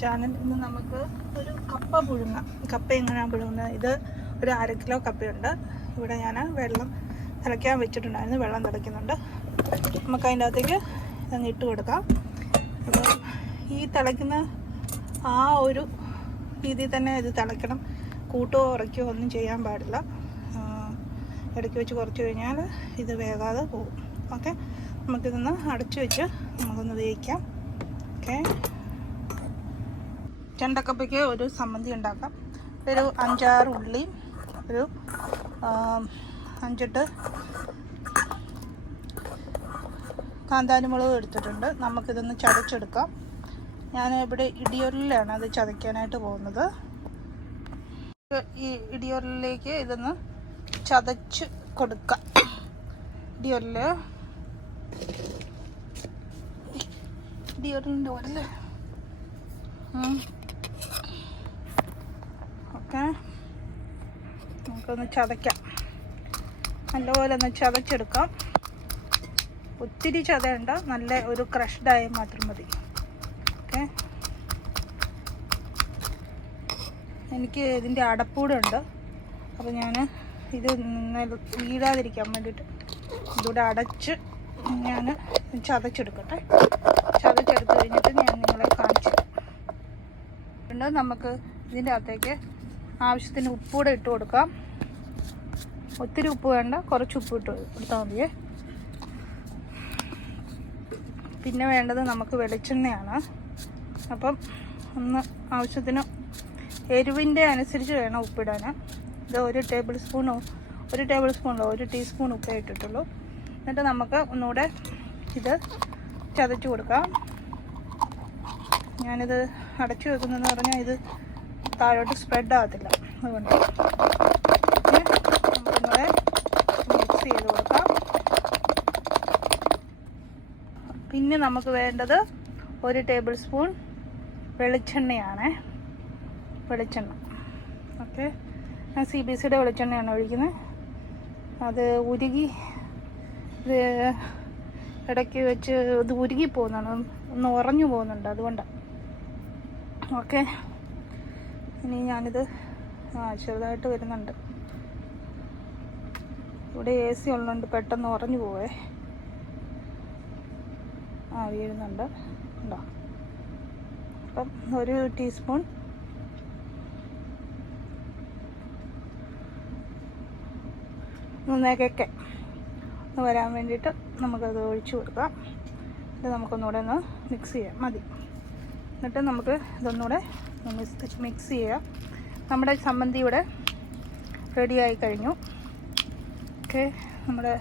Channel ഇന്ന് നമുക്ക് ഒരു കപ്പ പുഴുങ്ങാം. കപ്പ എങ്ങനെയാണ് പുഴുങ്ങുന്നത്? ഇത് ഒരു 1/2 കിലോ കപ്പയുണ്ട്. ഇവിടെ ഞാൻ വെള്ളം തിളയ്ക്കാൻ വെച്ചിട്ടുണ്ടായിരുന്നു. വെള്ളം തിളയ്ക്കുന്നുണ്ട്. നമുക്ക് അതിൻ്റെ അകത്തേക്ക് ഇതങ്ങ് ഇട്ട് കൊടുക്കാം. അപ്പോൾ ഈ തിളയ്ക്കുന്ന ആ ഒരു രീതിയിൽ തന്നെ ഇത് തിളയ്ക്കണം. കൂട്ടോ ഉറയ്ക്കോ ഒന്നും ചെയ്യാൻ പാടില്ല. ഇടയ്ക്ക് വെച്ച് കുറച്ച് കഴിഞ്ഞാൽ ഇത് വേകാതെ പോകും. ഓക്കെ, നമുക്കിതൊന്ന് അടച്ചു വെച്ച് നമുക്കൊന്ന് വേവിക്കാം. ഓക്കെ, ചെണ്ടക്കപ്പയ്ക്ക് ഒരു സമ്മന്തി ഉണ്ടാക്കാം. ഒരു 5-6 ഉള്ളിയും ഒരു 5-8 കാന്താരിമുളകും എടുത്തിട്ടുണ്ട്. നമുക്കിതൊന്ന് ചതച്ചെടുക്കാം. ഞാൻ ഇവിടെ ഇടിയോലിലാണ് അത് ചതയ്ക്കാനായിട്ട് പോകുന്നത്. ഈ ഇടിയോലിലേക്ക് ഇതൊന്ന് ചതച്ച് കൊടുക്കാം. ഇടിയോലിൻ്റെ ഓരല്ലേ. ഓക്കെ, നമുക്കൊന്ന് ചതയ്ക്കാം. നല്ലപോലെ ഒന്ന് ചതച്ചെടുക്കാം. ഒത്തിരി ചതയണ്ട, നല്ല ഒരു ക്രഷ്ഡായ മാത്രം മതി. ഓക്കെ, എനിക്ക് ഇതിൻ്റെ അടപ്പൂടെ ഉണ്ട്. അപ്പോൾ ഞാൻ ഇത് വീഴാതിരിക്കാൻ വേണ്ടിയിട്ട് ഇതിവിടെ അടച്ച് ഞാൻ ചതച്ചെടുക്കട്ടെ. ചതച്ചെടുത്ത് കഴിഞ്ഞിട്ട് ഞാൻ നിങ്ങളെ കാണിച്ചു തരാം. നമുക്ക് ഇതിൻ്റെ അകത്തേക്ക് ആവശ്യത്തിന് ഉപ്പൂടെ ഇട്ട് കൊടുക്കാം. ഒത്തിരി ഉപ്പ് വേണ്ട, കുറച്ച് ഉപ്പ് ഇട്ട് കൊടുത്താൽ മതിയേ. പിന്നെ വേണ്ടത് നമുക്ക് വെളിച്ചെണ്ണയാണ്. അപ്പം ഒന്ന് ആവശ്യത്തിന് എരിവിൻ്റെ അനുസരിച്ച് വേണം ഉപ്പിടാൻ. ഇത് 1 ടേബിൾ സ്പൂണോ 1 ടീസ്പൂൺ ഉപ്പേ ഇട്ടിട്ടുള്ളൂ. എന്നിട്ട് നമുക്ക് ഒന്നുകൂടെ ഇത് ചതച്ച് കൊടുക്കാം. ഞാനിത് അടച്ചു വെക്കുന്നതെന്ന് പറഞ്ഞാൽ ഇത് താഴോട്ട് സ്പ്രെഡ് ആകത്തില്ല. അതുകൊണ്ട് നമുക്കൊന്നുകൂടെ മിക്സ് ചെയ്ത് കൊടുക്കാം. പിന്നെ നമുക്ക് വേണ്ടത് 1 ടേബിൾ സ്പൂൺ വെളിച്ചെണ്ണയാണ്. വെളിച്ചെണ്ണ ഓക്കെ, ഞാൻ CBCയുടെ വെളിച്ചെണ്ണയാണ് ഒഴിക്കുന്നത്. അത് ഉരുകി ഇത് ഇടയ്ക്ക് വെച്ച് ഇത് ഉരുകി പോകുന്നതാണ്, ഒന്ന് ഉറഞ്ഞു പോകുന്നുണ്ട്, അതുകൊണ്ടാണ്. ഓക്കെ, ഇനി ഞാനിത് ചെറുതായിട്ട് വരുന്നുണ്ട്. ഇവിടെ AC ഉള്ളതുകൊണ്ട് പെട്ടെന്ന് ഉറഞ്ഞു പോവേ. വീഴുന്നുണ്ട് ഉണ്ടോ. അപ്പം 1 ടീസ്പൂൺ നന്നാക്കൊക്കെ ഒന്ന് വരാൻ വേണ്ടിയിട്ട് നമുക്കത് ഒഴിച്ചു കൊടുക്കാം. ഇത് നമുക്കൊന്നുകൂടെ ഒന്ന് മിക്സ് ചെയ്യാം മതി. എന്നിട്ട് നമുക്ക് ഇതൊന്നുകൂടെ മിക്സ് ചെയ്യാം. നമ്മുടെ ചമ്മന്തി ഇവിടെ റെഡിയായി കഴിഞ്ഞു. ഓക്കെ, നമ്മുടെ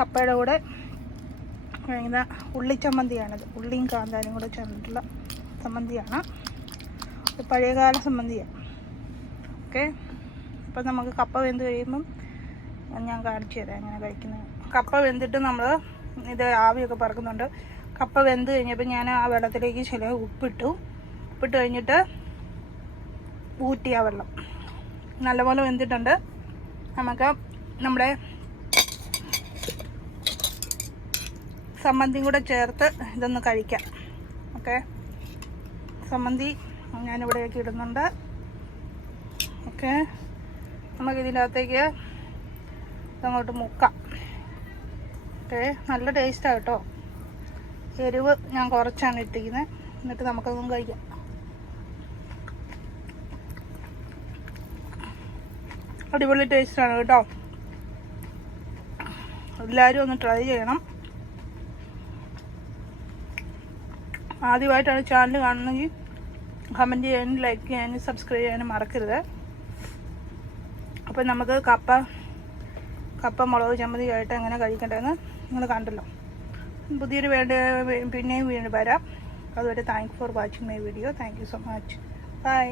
കപ്പയുടെ കൂടെ കഴിയുന്ന ഉള്ളിച്ചമ്മന്തിയാണിത്. ഉള്ളിയും കാന്താരിയും കൂടെ ചേർന്നിട്ടുള്ള ചമ്മന്തിയാണ്. ഒരു പഴയകാല ചമ്മന്തിയാണ്. ഓക്കെ, അപ്പം നമുക്ക് കപ്പ വെന്ത് കഴിയുമ്പം ഞാൻ കാണിച്ചു തരാം എങ്ങനെ കഴിക്കുന്നത്. കപ്പ വെന്തിട്ട് നമ്മൾ ഇത് ആവിയൊക്കെ പറക്കുന്നുണ്ട്. കപ്പ വെന്ത് കഴിഞ്ഞപ്പോൾ ഞാൻ ആ വെള്ളത്തിലേക്ക് ചില ഉപ്പിട്ട് കഴിഞ്ഞിട്ട് ഊറ്റി ആ വെള്ളം നല്ലപോലെ വെന്തിട്ടുണ്ട്. നമുക്ക് നമ്മുടെ സമ്മന്തിയും കൂടെ ചേർത്ത് ഇതൊന്ന് കഴിക്കാം. ഓക്കെ, സമ്മന്തി ഞാനിവിടേക്ക് ഇടുന്നുണ്ട്. ഓക്കെ, നമുക്കിതിൻ്റെ അകത്തേക്ക് ഇതങ്ങോട്ട് മുക്കാം. ഓക്കെ, നല്ല ടേസ്റ്റാണ് കേട്ടോ. എരിവ് ഞാൻ കുറച്ചാണ് ഇട്ടിരിക്കുന്നത്. എന്നിട്ട് നമുക്കതൊന്നും കഴിക്കാം. അടിപൊളി ടേസ്റ്റാണ് കേട്ടോ. എല്ലാവരും ഒന്ന് ട്രൈ ചെയ്യണം. ആദ്യമായിട്ടാണ് ചാനൽ കാണുന്നെങ്കിൽ കമൻറ്റ് ചെയ്യാനും ലൈക്ക് ചെയ്യാനും സബ്സ്ക്രൈബ് ചെയ്യാനും മറക്കരുത്. അപ്പം നമുക്ക് കപ്പ മുളക് ചമ്മന്തി ആയിട്ട് എങ്ങനെ കഴിക്കേണ്ടതെന്ന് നിങ്ങൾ കണ്ടല്ലോ. പുതിയൊരു പിന്നെയും വീണ്ടും വരാം. അതുവരെ thank for watching my video. Thank you so much. By.